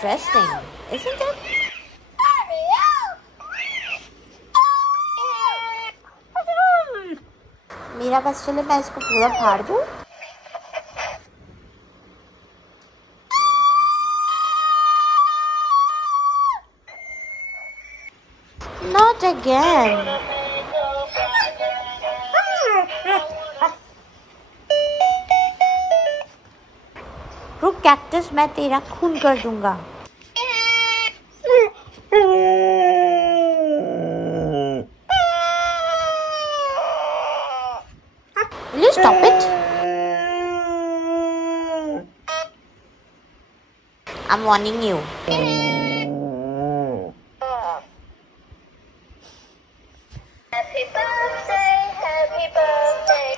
interesting, isn't it? मेरा बस चले मैं इसको पूरा फाड़ दूँ. Not again. रुक कैक्टस, मैं तेरा खून कर दूंगा. Will you stop it? I'm warning you. Happy birthday, happy birthday.